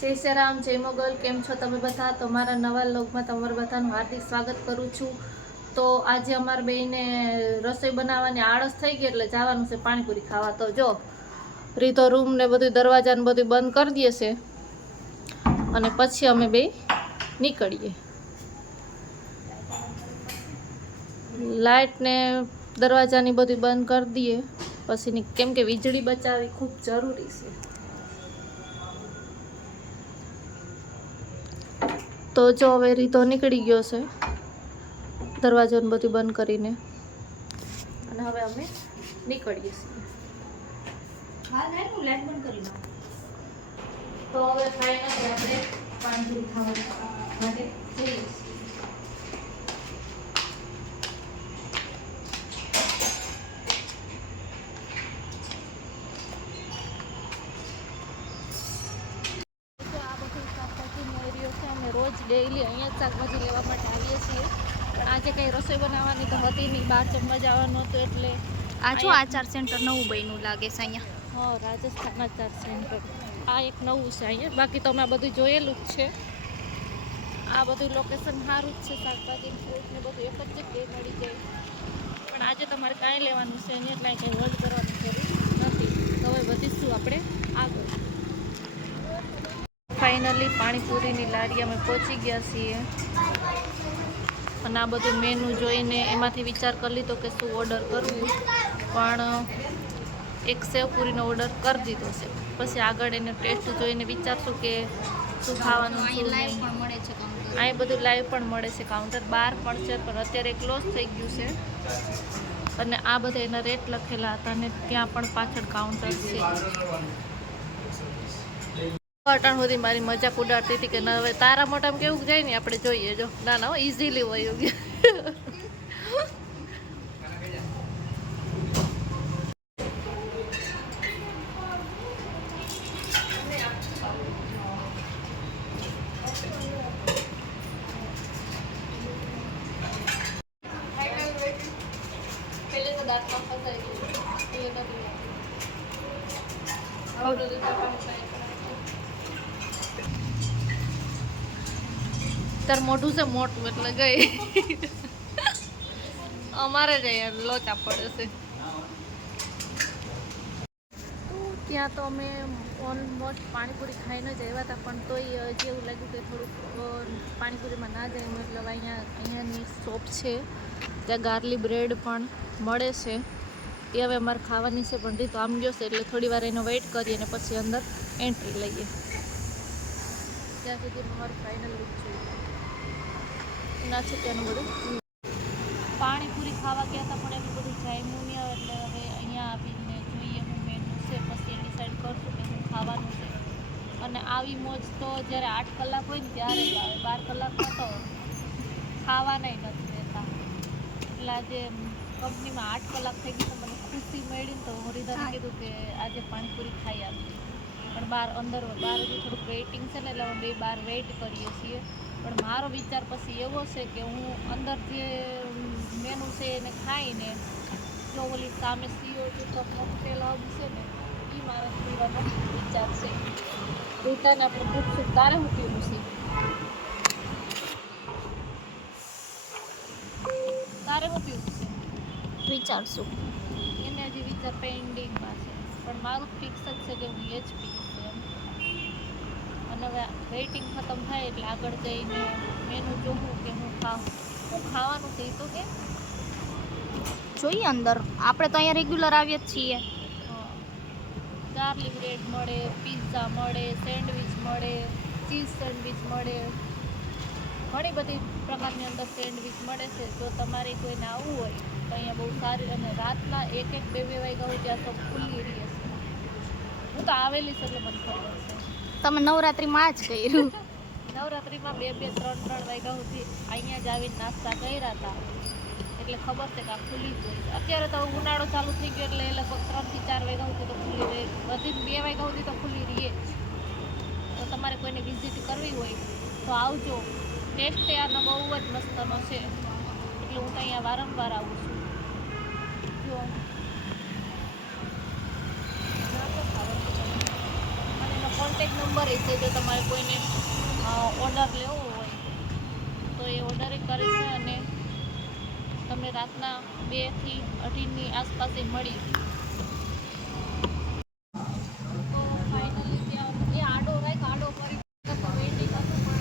જય શ્રી રામ, જય મોગલ. કેમ છો તમે બધા? તો મારા નવા વ્લોગમાં તમારું બધાનું હાર્દિક સ્વાગત કરું છું. તો આજે અમારા બેયને રસોઈ બનાવવાની આળસ થઈ ગઈ એટલે જવાનું છે પાણીપુરી ખાવા. તો જો રીતો રૂમ ને બધું દરવાજા ને બધું બંધ કરી દે છે અને પછી અમે બે નીકળીએ. લાઇટ ને દરવાજાની બધું બંધ કરી દઈએ પછી, કેમ કે વીજળી બચાવવી ખૂબ જરૂરી છે. તો જો હવે રીતો નીકળી ગયો છે દરવાજાને બધું બંધ કરીને, અને હવે અમે નીકળીએ છીએ. તો હવે ફાઇનલી આપણે પાણીપુરી ખાવા માટે જઈએ છીએ. રોજ ડેઈલી અહીંયા જ શાકભાજી લેવા માટે આવીએ છીએ, પણ આજે કંઈ રસોઈ બનાવવાની તો હતી નહીં, બહાર જમવા જવાનું હતું એટલે. આ જો આચાર સેન્ટર નવું બન્યું લાગે છે અહીંયા. હા, રાજસ્થાન આચાર સેન્ટર આ એક નવું છે અહીંયા. બાકી તો અમે આ બધું જોયેલું જ છે. આ બધું લોકેશન સારું જ છે, શાકભાજી ફ્રૂટ ને બધું એક જ જગ્યાએ મળી જાય. પણ આજે તમારે કાંઈ લેવાનું છે નહીં એટલે કંઈ હોલ્ડ કરવાની જરૂર નથી. તો હવે વધીશું આપણે આગળ. ફાઇનલી પાણીપુરીની લારી અમે પહોંચી ગયા છીએ અને આ બધું મેનુ જોઈને એમાંથી વિચાર કરી લીધો કે શું ઓર્ડર કરવું, પણ એક સેવપુરીનો ઓર્ડર કરી દીધો છે. પછી આગળ એને ટેસ્ટ જોઈને વિચારશું કે શું ખાવાનું, શું નહીં. અહીં બધું લાઈવ પણ મળે છે, કાઉન્ટર બહાર પણ છે, પણ અત્યારે ક્લોઝ થઈ ગયું છે. અને આ બધા એના રેટ લખેલા હતા અને ત્યાં પણ પાછળ કાઉન્ટર છે. અટાણ સુધી મારી મજાક ઉડાડતી હતી કે ના હવે તારા મોટામાં કેવું જાય ને આપણે જોઈએ. જો ના ના ઇઝીલી હોય ગયું. પેલે તો દાંતમાં ફસાઈ ગયું. તાર મોઢું છે મોટું એટલે ગઈ. અમારે જ અહીંયા લોચા પડે છે. ત્યાં તો અમે ઓલમોસ્ટ પાણીપુરી ખાઈને જ આવ્યા હતા, પણ તોય જેવું લાગ્યું કે થોડુંક પાણીપુરીમાં ના જાય મતલબ અહીંયાની શોપ છે ત્યાં ગાર્લિક બ્રેડ પણ મળે છે. એ હવે અમારે ખાવાની છે, પણ રીતો આમ ગયો છે એટલે થોડી વાર એનો વેઇટ કરીએ અને પછી અંદર એન્ટ્રી લઈએ. ત્યાં સુધી અમારું ફાઇનલ લુક જોઈએ ના છે ત્યાંનું બધું. પાણીપુરી ખાવા ગયા હતા પણ એનું બધું જામ્યું નહીં, એટલે હવે અહીંયા આવીને જોઈએ હું મેનુ છે પછી ડિસાઈડ કરશું કે શું ખાવાનું છે. અને આવી મોજ તો જ્યારે 8 કલાક હોય ને ત્યારે જ આવે, 12 કલાકમાં તો ખાવાનાય નથી રહેતા. એટલે આજે કંપનીમાં 8 કલાક થઈ ગઈ તો મને ખુશી મળી ને તો હું રીધાને કીધું કે આજે પાણીપુરી ખાઈ આવી. પણ બહાર હજી થોડુંક વેઇટિંગ છે ને એટલે અમે બહાર વેઇટ કરીએ છીએ. પણ મારો વિચાર પછી એવો છે કે હું અંદર જે મેનુ છે એને ખાઈને જો ઓલી સામે CO2 તો મોકટેલ હબ છે ને એ મારા પીવાનો વિચાર છે. રીટાને આપણે પૂછશું તારે હું પીવું છે, તારે હું પીવું છે વિચારશું. એને હજી વિચાર પેન્ડિંગમાં છે, પણ મારું ફિક્સ જ છે કે હું એ જ પીશ એમ. અને હવે વેઇટિંગ ખતમ થાય એટલે આગળ જઈને મેનુ જોવું કે હું ખાવાનું છે એ તો કે જોઈએ અંદર. આપણે તો અહીંયા રેગ્યુલર આવીએ જ છીએ. ગાર્લિક બ્રેડ મળે, પિઝા મળે, સેન્ડવિચ મળે, ચીઝ સેન્ડવિચ મળે, ઘણી બધી પ્રકારની અંદર સેન્ડવિચ મળે છે. જો તમારે કોઈને આવવું હોય તો અહીંયા બહુ સારી, અને રાતના 1-1, 2-2 વાગ્યા હોય ત્યાં તો ખુલ્લી રહે છે. હું તો આવેલી છે એટલે મને ખબર છે. તમે નવરાત્રિમાં જ કર્યું. નવરાત્રિમાં 2-2, 3-3 વાગ્યા સુધી અહીંયા જ આવીને નાસ્તા કર્યા હતા એટલે ખબર છે કે આ ખુલ્લી જ હોય. અત્યારે તો ઉનાળો ચાલુ થઈ ગયો એટલે લગભગ 3 થી 4 વાગ્યા સુધી તો ખુલ્લી રહે, વધી 2 વાગ્યા સુધી તો ખુલ્લી રહે જ. તો તમારે કોઈને વિઝિટ કરવી હોય તો આવજો. ટેસ્ટ આનો બહુ જ મસ્તનો છે એટલે હું તો અહીંયા વારંવાર આવું છું. જો અને એનો કોન્સેપ્ટ કોન્ટેક નંબર છે, જો તમારે કોઈને ઓર્ડર લેવો હોય તો એ ઓર્ડર કરે છે અને તમને રાતના 2 થી 2:30ની આસપાસ એ મળી. તો ફાઇનલી ત્યાં એ આડો કરી વેઇટિંગ હતું, પણ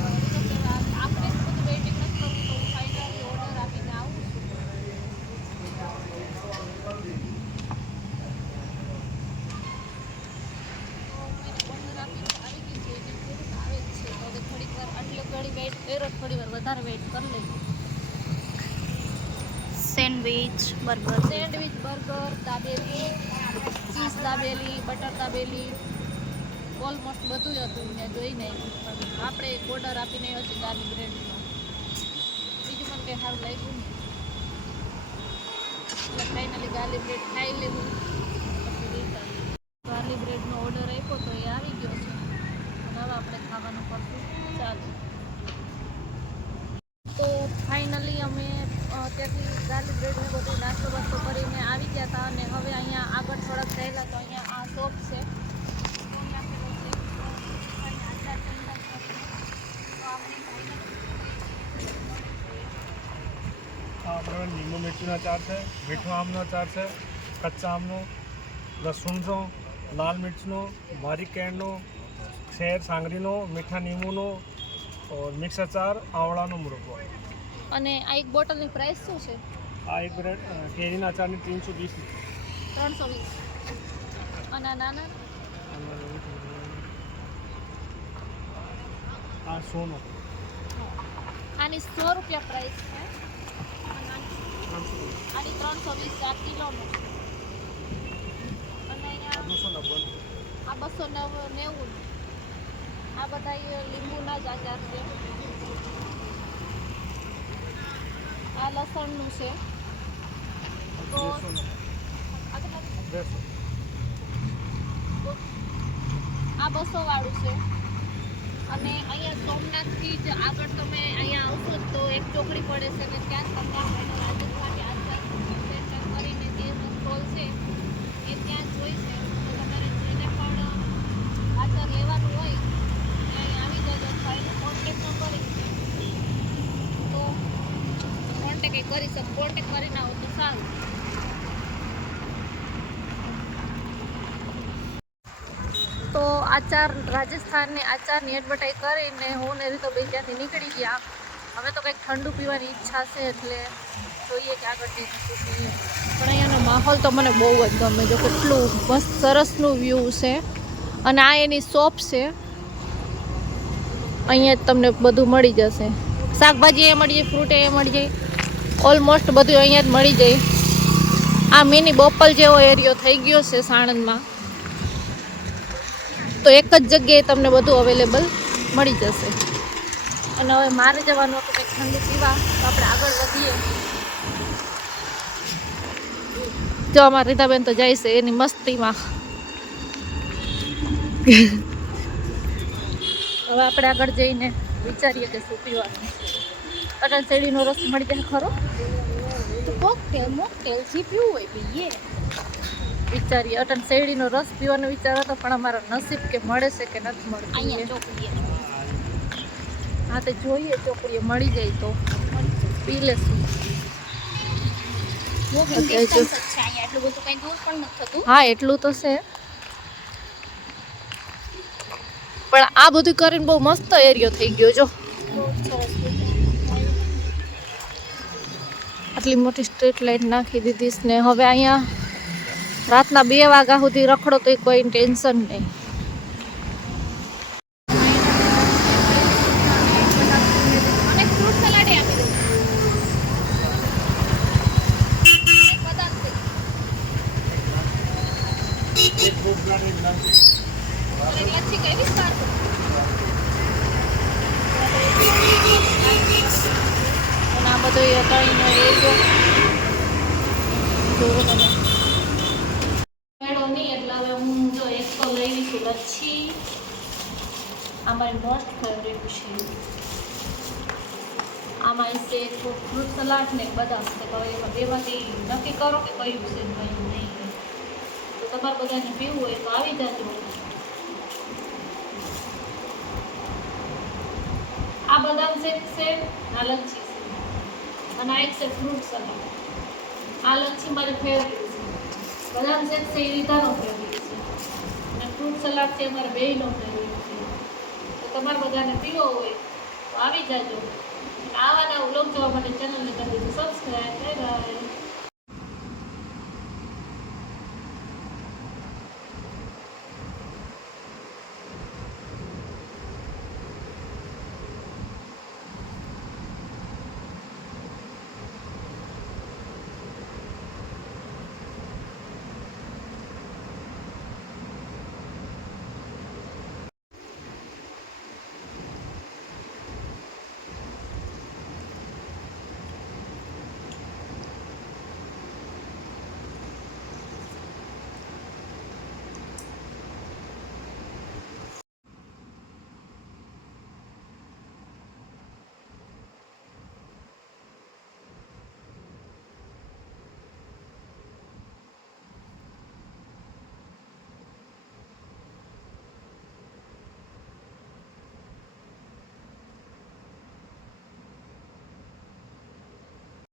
આપણે ખુદ વેઇટિંગ નથી કરવું, તો ફાઇનલી ઓર્ડર આપીને આવું છું. થોડી વાર વધારે વેઇટ કરી લઈએ. Sandwich, burger, dabeli, cheese dabeli, butter dabeli, almost બધું હતું ત્યાં જોઈને. પણ આપણે એક ઓર્ડર આપીને આવ્યો છે ગાર્લિક બ્રેડનો. બીજું મને કંઈ સારું લાગ્યું નહીં, એટલે ફાઇનલી ગાર્લિક બ્રેડ ખાઈ લેવું. ગાર્લિક બ્રેડનો ઓર્ડર આપ્યો તો એ આવી ગયો છે, અને હવે આપણે ખાવાનું કરશું ચાલુ. તો ફાઇનલી અમે ત્યાંથી ગાર્લિક બ્રેડને બધું નાસ્તો બાસ્તો કરીને આવી ગયા હતા, અને હવે અહીંયા આગળ થોડાક થયેલા તો અહીંયા આ શોપ છે. આપણે લીંબુ મિર્ચીનો અચાર છે, મીઠો આમનો અચાર છે, કચ્ચા આમનો, લસણનો, લાલ મિર્ચનો, બારીક કેળનો, શેર સાંગરીનો, મીઠા લીંબુનો, और મિક્સ અચાર, આવળાનો મુરબ્બો. અને આ એક બોટલની પ્રાઇસ શું છે? આ એક બ્રેડ કેરીના અચારની 320. 320. અને નાના આ 100નો. આની 100 રૂપિયા પ્રાઇસ છે, આની 320 4 કિલોનો. અને અહીંયા 290. આ 290. આ બધા લીંબુના જ આચાર છે. આ લસણનું છે તો 200નો. આ કેટલા? 200. આ 200 વાળું છે. અને અહીંયા સોમનાથથી જ આગળ તમે અહીંયા આવશો તો એક ચોકડી પડે છે, ને ત્યાં તમને રાજસ્થાની આચાર સેન્ટર કરીને જે સ્ટોલ છે એ ત્યાં જોઈ છે. તો તમારે જેને પણ આચાર લેવાનું હોય ત્યાં આવી જજો. અથવા એનો કોન્ટેક નંબર છે તો કોન્ટેક કરી શકો. કોન્ટેક કરીને આવો તો સારું. તો આચાર રાજસ્થાનની આચારની એડવર્ટાઈઝ કરીને હું ને રીતો બે ત્યાંથી નીકળી ગયા. હવે તો કંઈક ઠંડુ પીવાની ઈચ્છા છે, એટલે જોઈએ કે આગળ જઈને શું પીએ. પણ અહીંયાનો માહોલ તો મને બહુ જ ગમે. જો કેટલું મસ્ત સરસનું વ્યૂ છે, અને આ એની શોપ છે. અહીંયા જ તમને બધું મળી જશે. શાકભાજી એ મળી જાય, ફ્રૂટ એ મળી જાય, ઓલમોસ્ટ બધું અહીંયા જ મળી જાય. આ મિની બોપલ જેવો એરિયો થઈ ગયો છે સાણંદમાં, તો એક જ જગ્યાએ તમને બધું અવેલેબલ મળી જશે. અને હવે મારે જવાનું હતું કંઈક ઠંડુ પીવા, તો આપણે આગળ વધીએ. જો અમારા રીતાબેન તો જાય છે એની મસ્તીમાં. હવે આપણે આગળ જઈને વિચારીએ કે શું પીવાનું. અટલ શેરડીનો રસ મળી જાય ખરો? તો કોકટેલ મોકટેલ જે પીવું હોય પીએ. વિચારીએ. અટલ શેરડીનો રસ પીવાનો વિચાર હતો, પણ અમારો નસીબ કે મળે છે કે નથી મળતું. અહીંયા ચોકડીએ. હા તો જોઈએ, ચોકડીએ મળી જાય તો પી લેશું. વોકિંગ ડિસ્ટન્સ જ છે અહીંયા, એટલું બધું કંઈ દૂર પણ નથી થતું. હા એટલું તો છે, પણ આ બધું કરીને બહુ મસ્ત એરિયો થઈ ગયો. જો બહુ સરસ. આટલી મોટી સ્ટ્રીટ લાઇટ નાખી દીધી છે ને હવે અહીંયા રાતના 2 વાગ્યા સુધી રખડો તો કોઈ ટેન્શન નહીં. અને ફ્રૂટ સલાડ આપી દઉં. એક ફ્રૂટ સલાડ, એક લંચ. લચ્છી કેવી સારું. અને આ બધો તળીનો એરિયો જોવો તમે. મેળો નહીં એટલે હવે હું જો એક તો લઈ લઈશું લચ્છી. આ મારી મોસ્ટ ફેવરેટ છે. આમાં છે એક ફ્રૂટ સલાડ ને બદામ છે. તો એમાં બેમાંથી નક્કી કરો કે કયું છે ને કયું નહીં. તો તમારે બધાને પીવું હોય તો આવી જજો. બદામ શેક છે, આ લચ્છી છે, અને આ એક છે ફ્રૂટ સલાડ. આ લચ્છી મારી ફેવરેટ છે. બદામ શેક છે એ રીધાનો ફેવરેટ છે, અને ફ્રૂટ સલાડ છે અમારા બેયનો ફેવરેટ છે. તો તમારે બધાને પીવો હોય તો આવી જાજો. આવા નવા વ્લોગ જોવા માટે ચેનલને કરી દેજો સબસ્ક્રાઈબ. Bye bye.